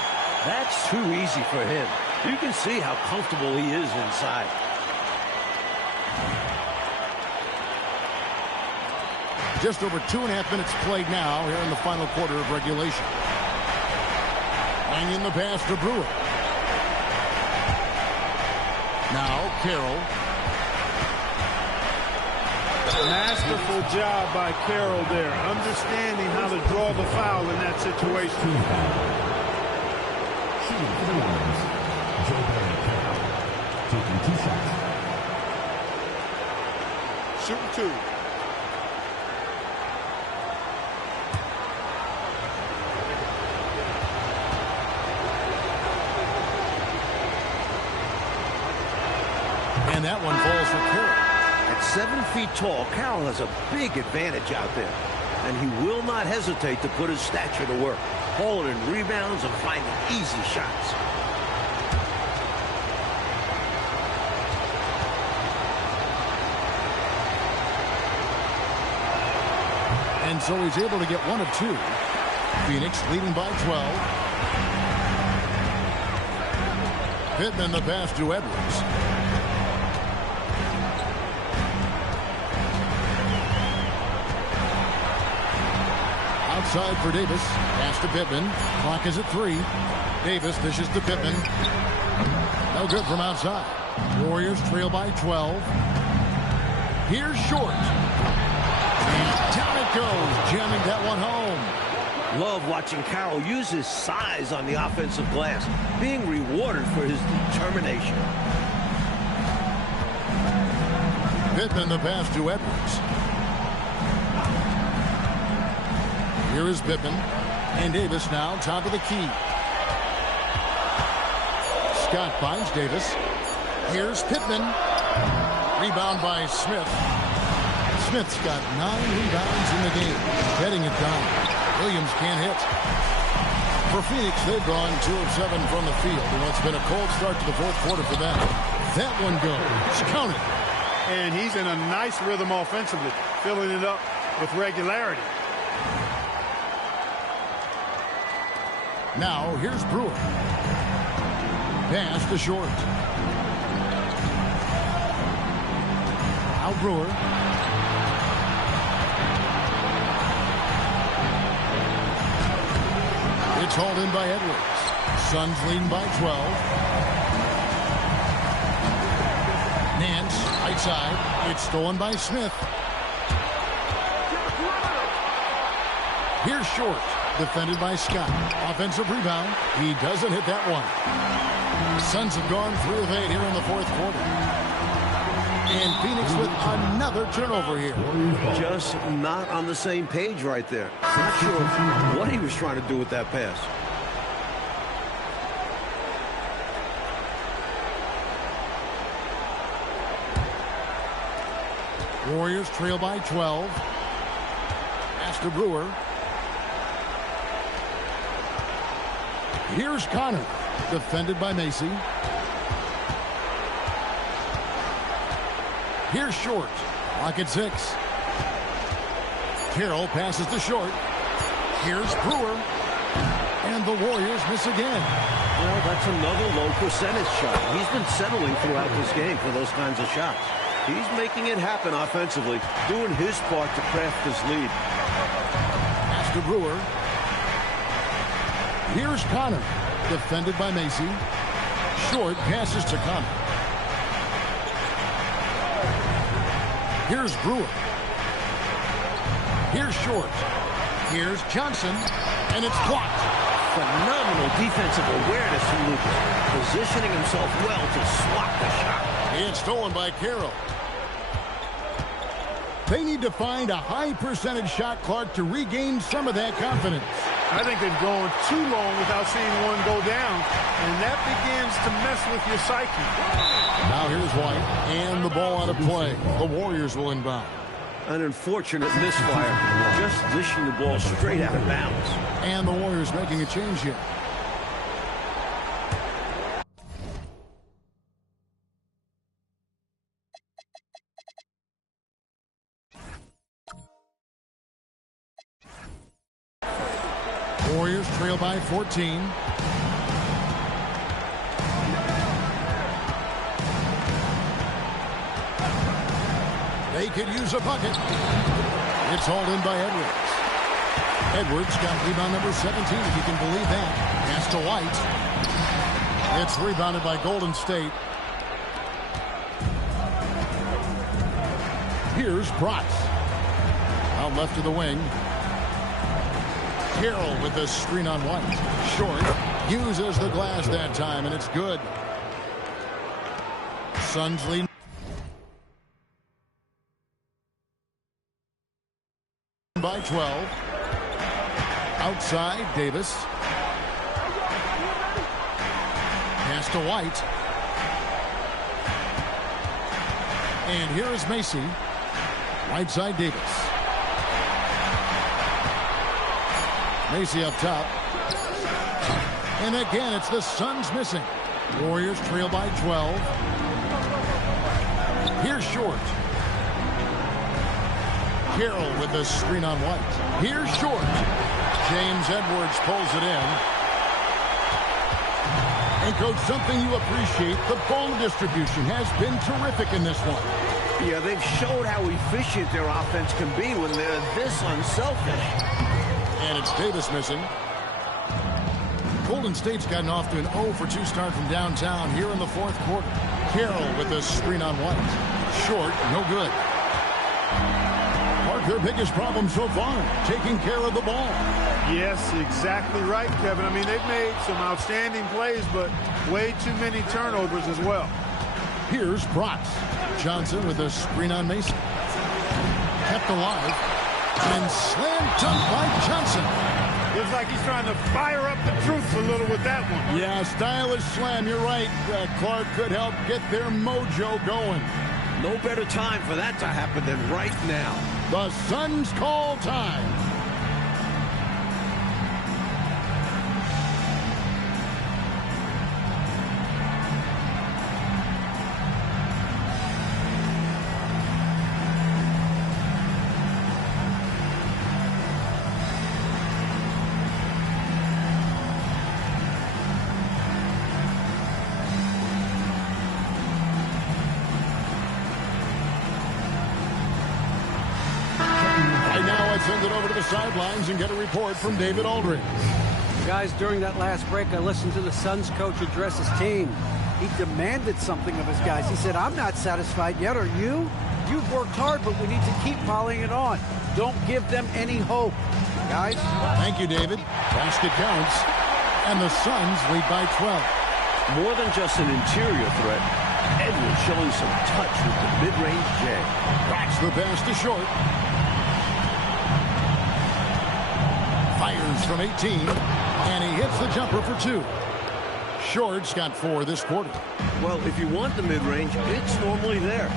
That's too easy for him. You can see how comfortable he is inside. Just over 2.5 minutes played now here in the final quarter of regulation. And in the pass to Brewer. Now Carroll. Masterful job by Carroll there, understanding how to draw the foul in that situation. Shooting for the Warriors, Joe Carroll, taking 2 shots. Shooting 2. And that one falls for Carroll. At 7 feet tall, Carroll has a big advantage out there. And he will not hesitate to put his stature to work, hauling in rebounds and finding easy shots. And so he's able to get 1 of 2. Phoenix leading by 12. Pittman the pass to Edwards. Outside for Davis. Pass to Pittman. Clock is at 3. Davis dishes to Pittman. No good from outside. Warriors trail by 12. Here's Short. And down it goes, jamming that one home. Love watching Carroll use his size on the offensive glass, being rewarded for his determination. Pittman the pass to Edwards. Here is Pittman. And Davis now top of the key. Scott finds Davis. Here's Pittman. Rebound by Smith. Smith's got 9 rebounds in the game. Getting it done. Williams can't hit. For Phoenix, they've gone 2 of 7 from the field. And it's been a cold start to the fourth quarter for them. That one goes. Count it. And he's in a nice rhythm offensively, filling it up with regularity. Now, here's Brewer. Pass to Short. Now Brewer. It's hauled in by Edwards. Suns leading by 12. Nance, right side. It's stolen by Smith. Here's Short. Defended by Scott. Offensive rebound. He doesn't hit that one. Suns have gone 3 of 8 here in the fourth quarter. And Phoenix with another turnover here. Just not on the same page right there. Not sure what he was trying to do with that pass. Warriors trail by 12. Pass to Brewer. Here's Connor. Defended by Macy. Here's Short. Clock at 6. Carroll passes to short. Here's Brewer. And the Warriors miss again. Well, that's another low percentage shot. He's been settling throughout this game for those kinds of shots. He's making it happen offensively, doing his part to craft this lead. Pass to Brewer. Here's Connor, defended by Macy. Short passes to Connor. Here's Brewer. Here's Short. Here's Johnson, and it's blocked. Phenomenal defensive awareness from Lucas, positioning himself well to swat the shot. It's stolen by Carroll. They need to find a high percentage shot, Clark, to regain some of that confidence. I think they've gone too long without seeing one go down, and that begins to mess with your psyche. Now here's White, and the ball out of play. The Warriors will inbound. An unfortunate misfire, just dishing the ball straight out of bounds. And the Warriors making a change here. Warriors trail by 14. They could use a bucket. It's hauled in by Edwards. Edwards got rebound number 17, if you can believe that. Pass to White. It's rebounded by Golden State. Here's Bratz. Out left to the wing. Carroll with the screen on White. Short uses the glass that time, and it's good. Suns lead by 12. Outside, Davis. Pass to White. And here is Macy. Right side, Davis. Macy up top. And again, it's the Suns missing. Warriors trail by 12. Here's Short. Carroll with the screen on White. Here's Short. James Edwards pulls it in. And, Coach, something you appreciate, the ball distribution has been terrific in this one. Yeah, they've showed how efficient their offense can be when they're this unselfish. And it's Davis missing. Golden State's gotten off to an 0-for-2 start from downtown here in the fourth quarter. Carroll with the screen on White. Short, no good. Mark, their biggest problem so far, taking care of the ball. Yes, exactly right, Kevin. I mean, they've made some outstanding plays, but way too many turnovers as well. Here's Bratz. Johnson with the screen on Mason. Kept alive. And slam dunk by Johnson. Looks like he's trying to fire up the troops a little with that one. Yeah, stylish slam. You're right. Clark could help get their mojo going. No better time for that to happen than right now. The Suns call time. Send it over to the sidelines and get a report from David Aldridge. Guys, during that last break, I listened to the Suns coach address his team. He demanded something of his guys. He said, I'm not satisfied yet, are you? You've worked hard, but we need to keep piling it on. Don't give them any hope. Guys? Thank you, David. Basket counts. And the Suns lead by 12. More than just an interior threat, Edwards showing some touch with the mid-range jab. Backs the pass to Short. Fires from 18, and he hits the jumper for 2. Short's got 4 this quarter. Well, if you want the mid-range, it's normally there.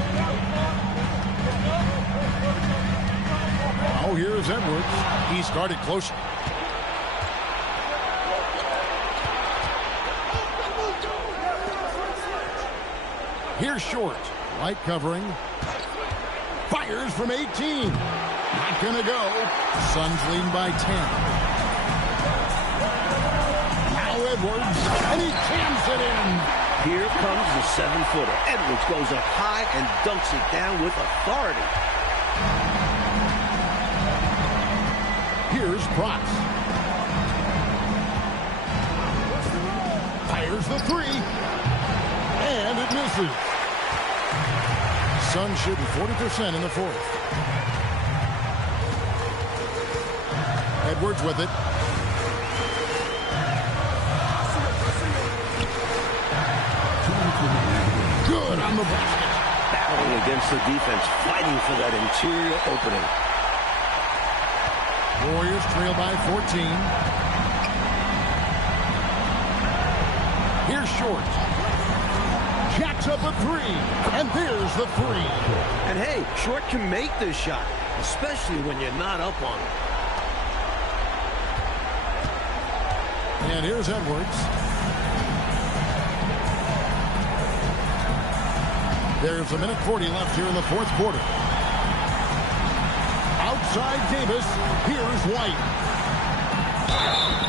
Oh, here's Edwards. He started closer. Here's Short. Light covering. Fires from 18. Not going to go. Suns leading by 10. Now Edwards, and he jams it in. Here comes the 7-footer. Edwards goes up high and dunks it down with authority. Here's Price. Fires the three. And it misses. Suns shooting 40% in the fourth. Edwards with it. Good on the basket. Battling against the defense, fighting for that interior opening. Warriors trail by 14. Here's Short. Jacks up a three. And there's the three. And hey, Short can make this shot, especially when you're not up on it. And here's Edwards. There's a minute 40 left here in the fourth quarter. Outside Davis. Here's White.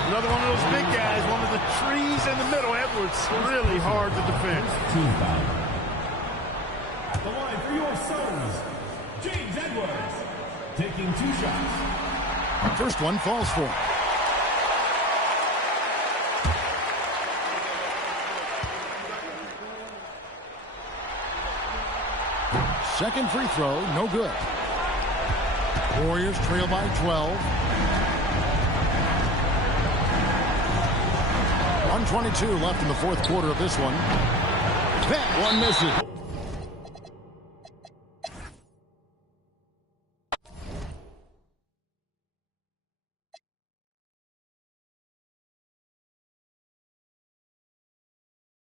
Another one of those big guys, one of the trees in the middle. Edwards, really hard to defend. Team foul. At the line for your Suns, James Edwards, taking 2 shots. First one falls for him. Second free throw, no good. Warriors trail by 12. 1:22 left in the fourth quarter of this one. That one misses.